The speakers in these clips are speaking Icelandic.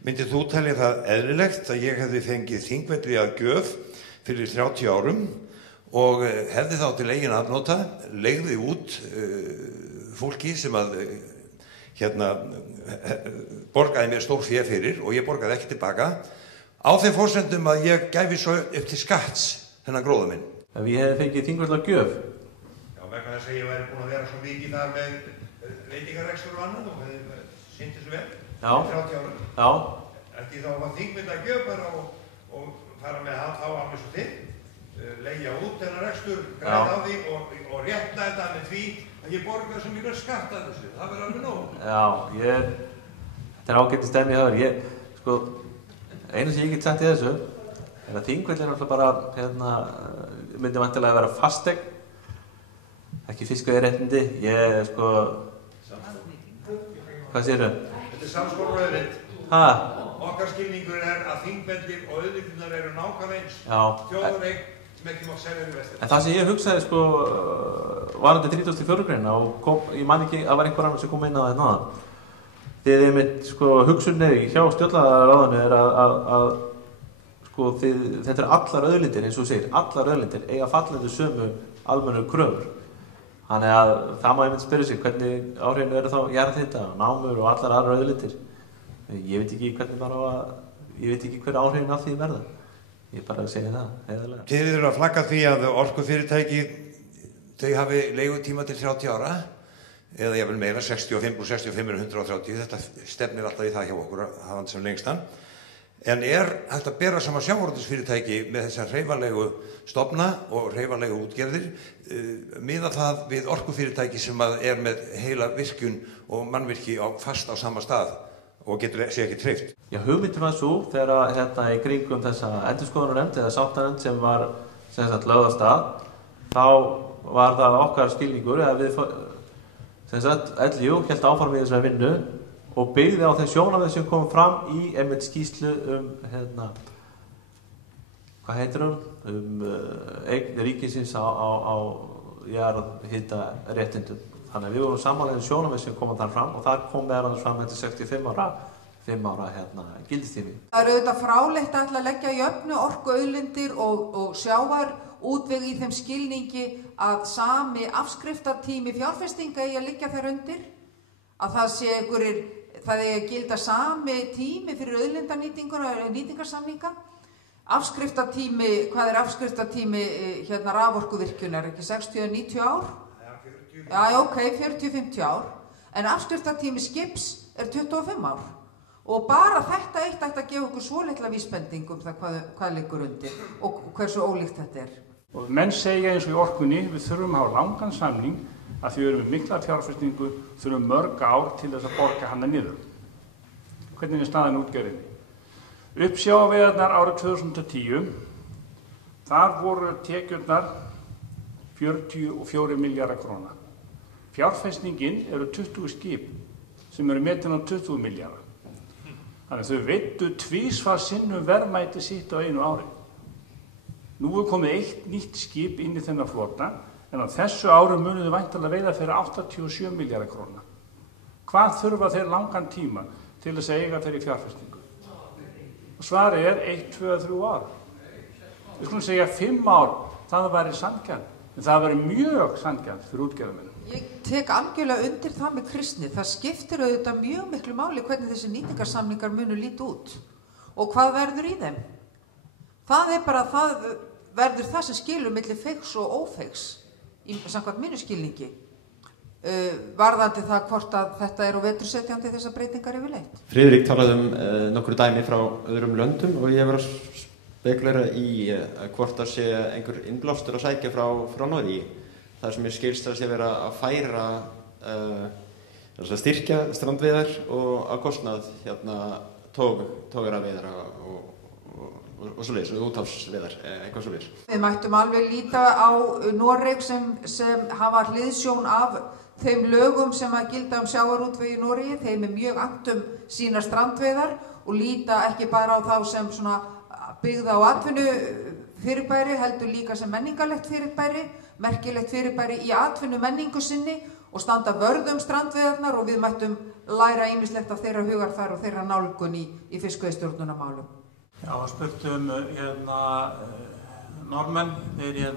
Myndir þú telja það eðlilegt að ég hefði fengið Þingvelli að gjöf fyrir 30 árum og hefði þá til eigin afnota, leigði út fólki sem að borgaði mér stór fé fyrir og ég borgaði ekki tilbaka á þeim forsendum að ég gæfi svo upp til skatts þennan gróða minn. Ef ég hefði fengið Þingvelli að gjöf? Já, vegna þess að ég væri búin að vera svo mikið þar með veitingarekstur og annað og hefði sinnt þessu vel í 30 árum. Já. Ætti þá að Þingvelli að gjöf bara og fara með þá alveg svo til, leigja út þennan rekstur, græða á því og rétta þetta með því að ég borgaði svo mikið skatt að þessu. Það verður alveg nóg. Já, þetta er ágætt stemming hjá þér. Sko, einu sem ég get sagt í þessu er að Þingvelli er alltaf bara, myndi vantilega að vera fasteign, ekki fiskveiðiréttindi. Hvað segirðu? Þetta er samskonar auðlind. Okkar skilningur er að Þingvelli og auðlindirnar eru nákvæmlega eins. Þjóðareign sem ekki má selja í vestur. En það sem ég hugsaði, varandi 34. grein og ég man ekki, það var einhver annar sem kom inn á það náðan. Þið einmitt, hugsunni hjá stjórnlagaráðinu er að þetta er allar auðlindir, eins og þú segir, allar auðlindir eiga fallandi sömu almennu kröfur. Þannig að það má einmitt spyrja sig hvernig áhrifin eru þá jarðhita, námur og allar aðrar auðlindir. Ég veit ekki hver áhrifin af því verða. Ég bara segja það, heiðarlega. Þið eru að flagga því að orkufyrirtæki, þau hafi leigutíma til 30 ára, eða ég vil meira, 65 og 65 er 130, þetta stefnir alltaf í það hjá okkur, hafandi sem lengstan. En er hægt að bera saman sjávarútvegsfyrirtæki með þessar hreyfanlegu stofna og hreyfanlegu útgerðir, miða það við orkufyrirtæki sem er með heila virkjun og mannvirki fast á sama stað og getur sé ekki treyft? Já, hugmyndin var svo þegar í kringum þessa endurskoðunarnefnd eða sáttanefnd sem var lögð af stað, þá var það okkar skilningur að við LJU hélt áfram í þessari vinnu og byggði á þeim sjónarmið sem kom fram í einmitt skýrslu hvað heitir eign ríkisins á jarðhitaréttindum. Þannig að við vorum samanlega sjónarmið sem koma þar fram og þar kom meðal annars fram eftir 65 ára gildistími. Það eru auðvitað fráleitt að leggja jöfnu orkuauðlindir og sjávarútveg í þeim skilningi að sami afskriftartími fjárfestinga eigi að liggja þær undir, að það eigi að gilda sami tími fyrir auðlindanýtingar og nýtingarsamninga. Afskriftartími, hvað er afskriftartími raforkuvirkjunar, ekki 60-90 ár? Já, ok, 40-50 ár, en afskriftartími skips er 25 ár og bara þetta eitt ætti að gefa okkur svo litla vísbending það hvað liggur undir og hversu ólíkt þetta er. Og menn segja eins og í orkunni, við þurfum að hafa langan samning að því við erum með mikla fjárfestingu, þurfum mörg ár til þess að borga hana niður. Hvernig er staðan útgerðinni? Uppsjávarveiðarnar árið 2010, þar voru tekjurnar 44 milljarðar króna. Fjárfestingin eru 20 skip sem eru metin á 20 milljarðar. Þannig að þau veiddu tvisvar sinnum verðmæti sitt á einu ári. Nú er komið eitt nýtt skip inn í þennan flota, en á þessu ári munu þau væntanlega veiða fyrir 87 milljarðar króna. Hvað þurfa þeir langan tíma til þess að eiga þeir í fjárfestingu? Og svarið er 1, 2, 3 ár. Við skulum segja 5 ár, það væri sanngjarnt, en það væri mjög sanngjarnt fyrir útgerðarmenn. Ég tek algjörlega undir það með Kristni. Það skiptir auðvitað mjög miklu máli hvernig þessi nýtingarsamningar munu líta út og hvað verður í þeim. Það er bara það verður það sem skilur milli feigs og ófeigs í samkvæmt mínu skilningi. Varðandi það hvort að þetta er á vetursetjandi þessar breytingar yfirleitt. Friðrik talaði nokkru dæmi frá öðrum löndum og ég var að spekulera í hvort það sé einhver innblástur að sækja frá Noregi. Það sem ég skilst að sé vera að færa styrkja strandveiðar og að kostnað togaraveiðar og svoleiðis, úthafsveiðar, eitthvað svoleiðis. Við mættum alveg líta á Noreg sem hafa hliðsjón af þeim lögum sem að gilda sjávarútveg í Noregi. Þeim er mjög annt sínar strandveiðar og líta ekki bara á þá sem byggða á atvinnufyrirbæri, heldur líka sem menningarlegt fyrirbæri, merkilegt fyrirbæri í atvinnumenningu sinni og standa vörð strandveiðarnar og við mættum læra ýmislegt af þeirra hugarfar og þeirra nálgun í fiskveiðistjórnunarmálum. Já, spurtum Norðmenn, þeir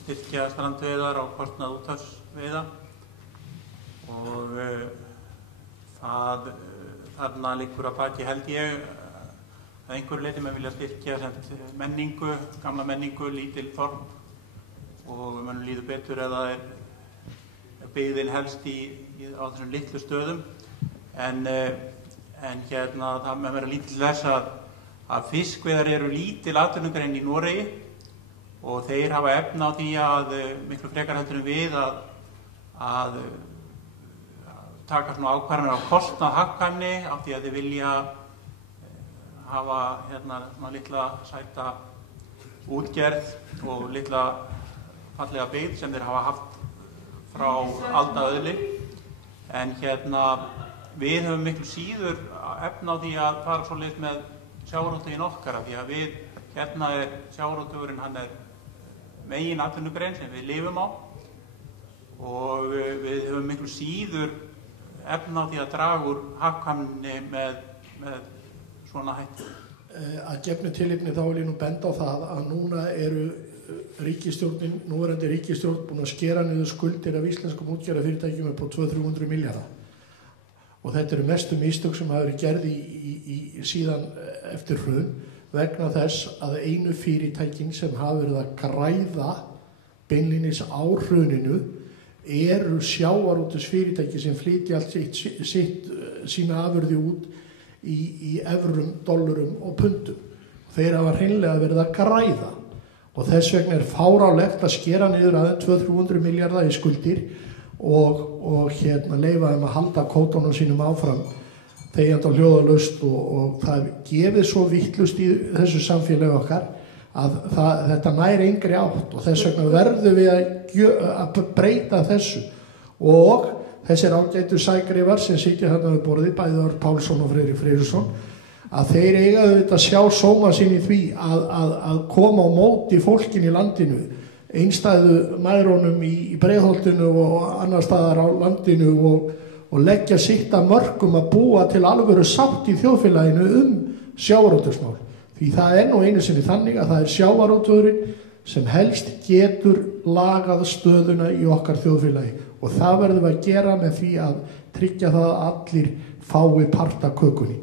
styrkja strandveiðar á kostnað úthafsveiða og þarna liggur að baki held ég að einhverju leyti menn vilja styrkja menningu, gamla menningu, lítil þorp og mann líður betur ef það byggðin helst á þessum litlu stöðum en það með vera lítil þess að fiskveiðar eru lítil atvinnugrein í Noregi og þeir hafa efni á því að miklu frekar heldur en við að taka svona ákvarðanir á kostnað hagkvæmni af því að þeir vilja hafa svona litla sæta útgerð og litla fallega byggð sem þeir hafa haft frá aldaöðli en við höfum miklu síður efni á því að fara svoleiðis með sjávarútveginn okkar af því að við sjávarútvegurinn hann megin atvinnugrein sem við lifum á og við höfum miklu síður efni á því að draga úr hagkvæmni með svona hættu. Að gefnu tilefni þá vil ég nú benda á það að núna eru núverandi ríkisstjórn búin að skera niður skuldir af íslenskum útgerðarfyrirtækjum upp á 200-300 milljarða og þetta eru mestu mistök sem hafa verið gerð í síðan eftir hrun vegna þess að einu fyrirtækin sem hafa verið að græða beinlínis á hruninu eru sjávarútvegsfyrirtæki sem flytja allt sína afurði út í evrum, dollarum og pundum. Þeir hafa hreinlega verið að græða og þess vegna fáránlegt að skera niður aðeins 200-300 milljarða í skuldir og leyfa þeim að halda kvótunum sínum áfram þegjandi á hljóðalaust og það gefið svo vittlust í þessu samfélagi okkar að þetta nær engri átt og þess vegna verðum við að breyta þessu og þessir ágætu sægrifar sem sitja þarna við borðið, bæði Örn Pálsson og Friðrik Friðriksson, að þeir eiga auðvitað að sjá sóma sín í því að koma á móti fólkin í landinu, einstæðu mæðrunum í Breiðholtinu og annar staðar á landinu og leggja sitt að mörkum að búa til alvöru sátt í þjóðfélaginu sjávarútvegsmál. Því það nú einu sinni þannig að það sjávarútvegurinn sem helst getur lagað stöðuna í okkar þjóðfélagi og það verðum við að gera með því að tryggja það að allir fái part af kökunni.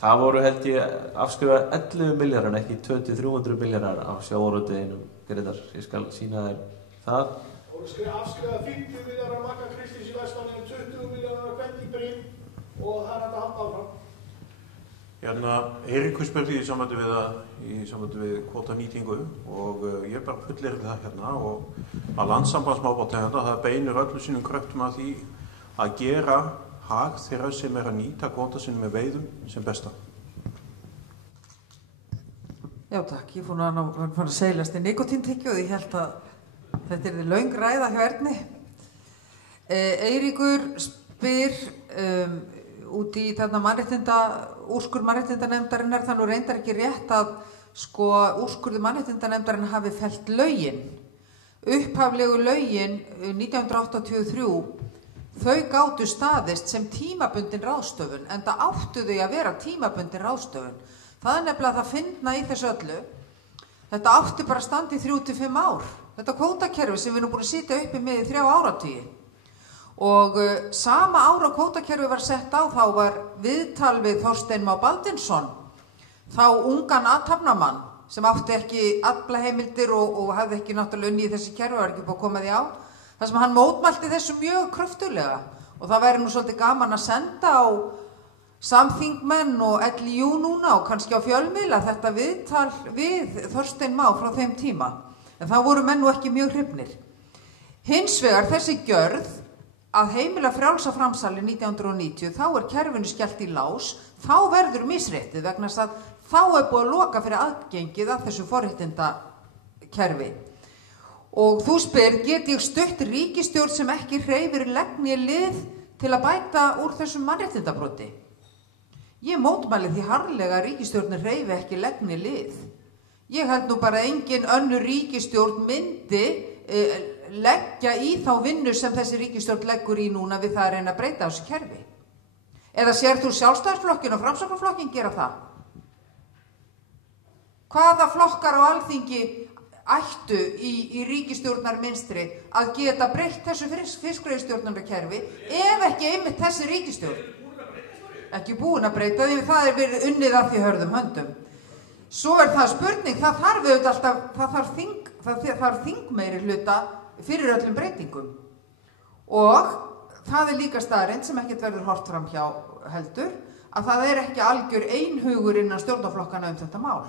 Það voru held ég afskrifað 11 milljarðar en ekki 200-300 milljarðar á sjávarútveginum. Grétar, ég skal sýna þér það. Og afskrifað 50 milljarðar Magga Kristins í Vestmannaeyjum, 20 milljarðar Gvendi í Brím og það þetta halda áfram. Eiríkur spurði í sambandi við kvótanýtingu og ég bara fullyrði það og að Landssamband smábátaeigenda það beinir öllu sínum kröftum að því að gera hag þeirra sem að nýta kvóta sinni með veiðum sem besta. Já takk, ég fór að seilast í nikotíntyggju og ég held að þetta löng ræða hjá Erni. Eiríkur spyr út í þarna úrskurð mannréttindanefndarinnar, það nú reyndar ekki rétt að úrskurðu mannréttindanefndarinnar hafi fellt lögin. Upphaflegu lögin 1983, þau gátu staðist sem tímabundin ráðstöfun, enda áttu þau að vera tímabundin ráðstöfun. Það nefnilega það fyndna í þessu öllu. Þetta átti bara að standa í 3-5 ár. Þetta kvótakerfi sem við nú búin að sitja uppi með í 3 áratugi. Og sama ára kvótakerfi var sett á, þá var viðtal við Þorstein Má Baldinsson, þá ungan athafnamann sem átti ekki aflaheimildir og hafði ekki náttúrulega unnið í þessi kerfi, var ekki búið að koma því á. Það sem hann mótmælti þessu mjög kröftulega og það væri nú svolítið gaman að senda á samþingmenn og LIU núna og kannski á fjölmiðla þetta viðtal við Þorstein Má frá þeim tíma. En það voru menn nú ekki mjög hrifnir. Hins vegar þessi gjörð að heimila frjálsa framsali 1990, þá kerfinu skellt í lás, þá verður misréttið vegna þess að þá búið að loka fyrir aðgengið af þessu forréttindakerfi. Og þú spyr, get ég stutt ríkisstjórn sem ekki hreyfir legni lið til að bæta úr þessum mannréttindabroti? Ég mótmæli því harðlega að ríkisstjórnin hreyfi ekki legni lið. Ég held nú bara engin önnur ríkisstjórn myndi leggja í þá vinnu sem þessi ríkisstjórn leggur í núna við það að reyna að breyta þessu kerfi? Eða sér þú Sjálfstæðisflokkinn og Framsóknarflokkinn gera það? Hvaða flokkar á Alþingi ættu í ríkisstjórnarmynstri að geta breytt þessu fiskveiðistjórnarkerfi ef ekki einmitt þessi ríkisstjórn? Ekki búin að breyta því það verið unnið að því hörðum höndum. Svo það spurning, það þarf þingmeiri hluta fyrir öllum breytingum. Og það líka staðreynd sem ekkert verður horft fram hjá heldur, að það ekki algjör einhugur innan stjórnarflokkana þetta mál.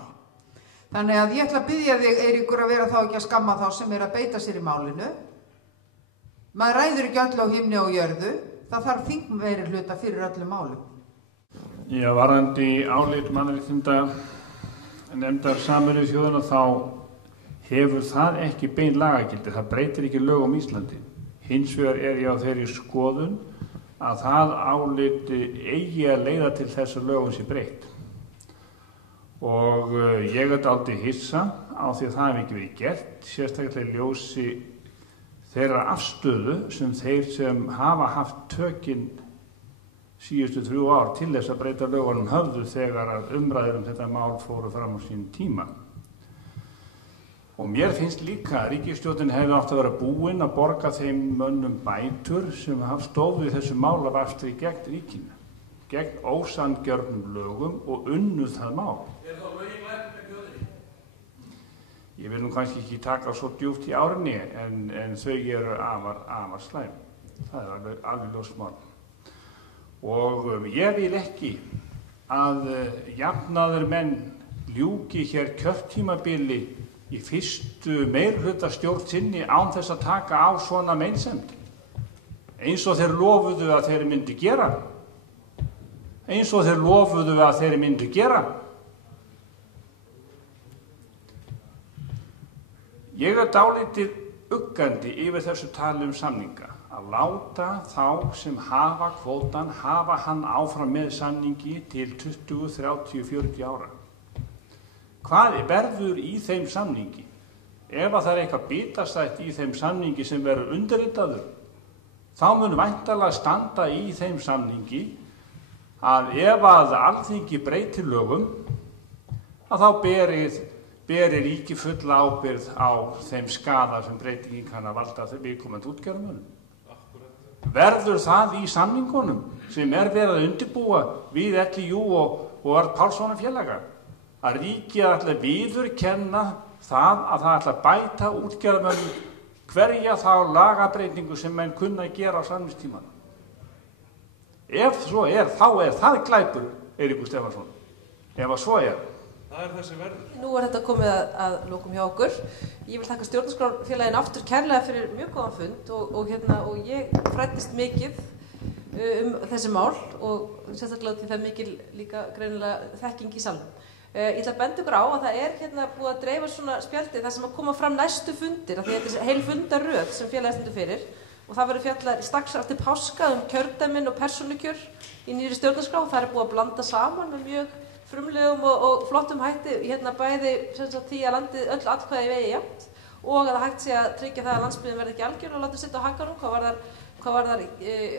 Þannig að ég ætla að biðja þig, Eiríkur, að vera þá ekki að skamma þá sem að beita sér í málinu. Maður ræður ekki öll á himni og jörðu, það þarf þingmeiri hluta fyrir öllum málum. Já, varðandi álit mannréttindanefndar Sameinuðu þjóðanna þá hefur það ekki bein lagagildi, það breytir ekki lögum Íslandi. Hins vegar ég á þeirri skoðun að það álit eigi að leiða til þess að lögum sé breytt. Og ég dálítið hissa á því að það hefur ekki verið gert, sérstaklega í ljósi þeirra afstöðu sem þeir sem hafa haft tökin síðustu 3 ár til þess að breyta lögunum höfðu þegar að umræður þetta mál fóru fram á sín tíma. Og mér finnst líka að ríkisstjórnin hefði átt að vera búin að borga þeim mönnum bætur sem stóðu í þessu málavafstri gegn ríkinu, gegn ósanngjörnum lögum og unnuð það mál. þá lögin lært með þjóðinni? Ég vil nú kannski ekki taka svo djúpt í árinni en þau eru afar slæm. Það alveg ljóst mál. Og ég vil ekki að jafnaður menn ljúki hér kjörtímabili í fyrstu meirhlutastjórn sinni án þess að taka á svona meinsemd. Eins og þeir lofuðu að þeir myndu gera. Ég dálítið uggandi yfir þessu tali samninga. Að láta þá sem hafa kvótan hafa hann áfram með samningi til 20, 30, 40 ára. Hvað verður í þeim samningi? Ef að það eitthvað bitastætt í þeim samningi sem verður undirritaður, þá mun væntanlega standa í þeim samningi að ef að Alþingi breytir lögum, að þá beri ríki fulla ábyrgð á þeim skaða sem breytingin kann að valda viðkomandi útgerðarmönnum. Verður það í samningunum sem verið að undirbúa við LÍU og Örn Pálssonar félaga að ríkið ætla að viðurkenna það að það ætla að bæta útgerðarmönnum hverja þá lagabreytingu sem menn kunna að gera á samningstímanum. Ef svo þá það glæpur, Eiríkur Stefánsson. Ef að svo Það þessi verður. Nú þetta komið að lokum hjá okkur. Ég vil þakka stjórnarskrárfélaginu aftur kærlega fyrir mjög góðan fund og ég fræddist mikið þessi mál og sérstaklega því það mikil líka greinilega þekking í salnum. Ég ætla að benda ykkur á að það búið að dreifa svona spjaldi þar sem að koma fram næstu fundir af því þetta er heil fundaröð sem félagið stendur fyrir og það verður fjallað strax eftir páska kjördæmin og persónukjör í nýrri stjórnarskrá. Það búið að blanda saman með mjög frumlegum og flottum hætti bæði því að landið öll atkvæði vegi jafnt og að það hægt sé að tryggja það að landsbyggðin verði ekki algjör og láta sitta á hakanum hvað varðar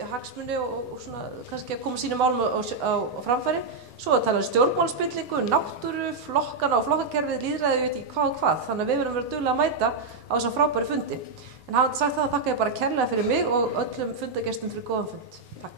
hagsmuni og svona kannski að koma sínum málum á framfæri. Svo að tala stjórnmálspillingu, náttúru, flokkana og flokkakerfið, lýðræði, ég veit ekki hvað. Þannig að við verðum verið duglega að mæta á þessum frábæri fundi. En hafandi sagt það, þakka ég bara kærlega fyrir mig og öllum fundagestum fyrir góðan fund. Takk.